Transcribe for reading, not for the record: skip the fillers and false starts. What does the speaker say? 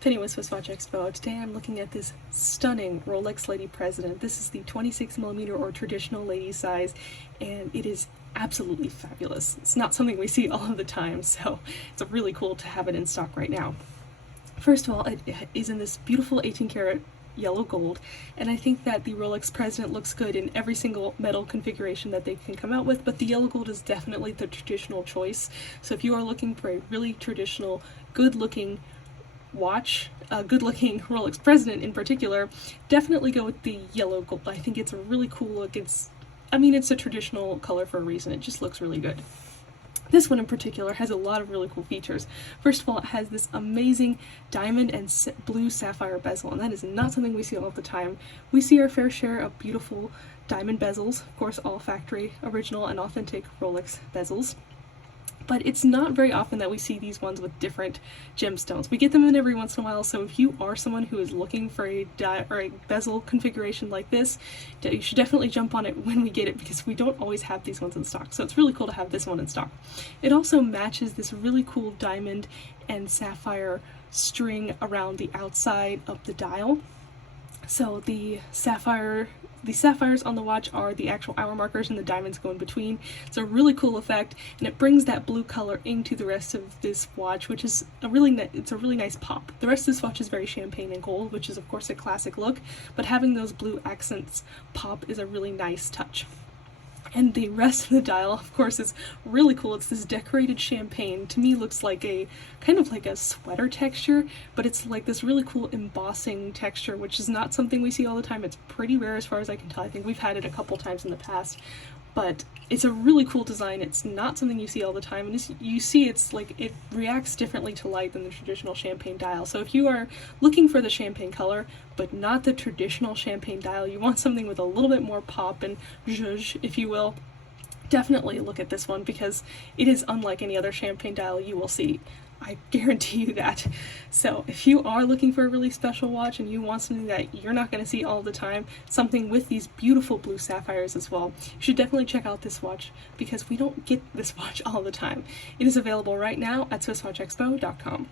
Penny with SwissWatchExpo. Today I'm looking at this stunning Rolex Lady President. This is the 26mm or traditional lady size, and it is absolutely fabulous. It's not something we see all of the time, so it's really cool to have it in stock right now. First of all, it is in this beautiful 18-karat yellow gold, and I think that the Rolex President looks good in every single metal configuration that they can come out with, but the yellow gold is definitely the traditional choice. So if you are looking for a really traditional, good-looking watch, a good-looking Rolex President in particular, definitely go with the yellow gold. I think it's a really cool look. It's a traditional color for a reason. It just looks really good. This one in particular has a lot of really cool features. First of all, it has this amazing diamond and blue sapphire bezel, and that is not something we see all the time. We see our fair share of beautiful diamond bezels, of course all factory, original, and authentic Rolex bezels. But it's not very often that we see these ones with different gemstones. We get them in every once in a while, so if you are someone who is looking for a bezel configuration like this, you should definitely jump on it when we get it, because we don't always have these ones in stock. So it's really cool to have this one in stock. It also matches this really cool diamond and sapphire string around the outside of the dial. So the sapphires on the watch are the actual hour markers, and the diamonds go in between. It's a really cool effect, and it brings that blue color into the rest of this watch, which is a really nice pop. The rest of this watch is very champagne and gold, which is of course a classic look, but having those blue accents pop is a really nice touch. And the rest of the dial, of course, is really cool. It's this decorated champagne. To me, looks like a kind of like a sweater texture, but it's like this really cool embossing texture, which is not something we see all the time. It's pretty rare as far as I can tell. I think we've had it a couple times in the past, but it's a really cool design. It's not something you see all the time, and you see it's like it reacts differently to light than the traditional champagne dial. So if you are looking for the champagne color but not the traditional champagne dial, you want something with a little bit more pop and zhuzh, if you will, definitely look at this one, because it is unlike any other champagne dial you will see. I guarantee you that. So if you are looking for a really special watch and you want something that you're not going to see all the time, something with these beautiful blue sapphires as well, you should definitely check out this watch, because we don't get this watch all the time. It is available right now at SwissWatchExpo.com.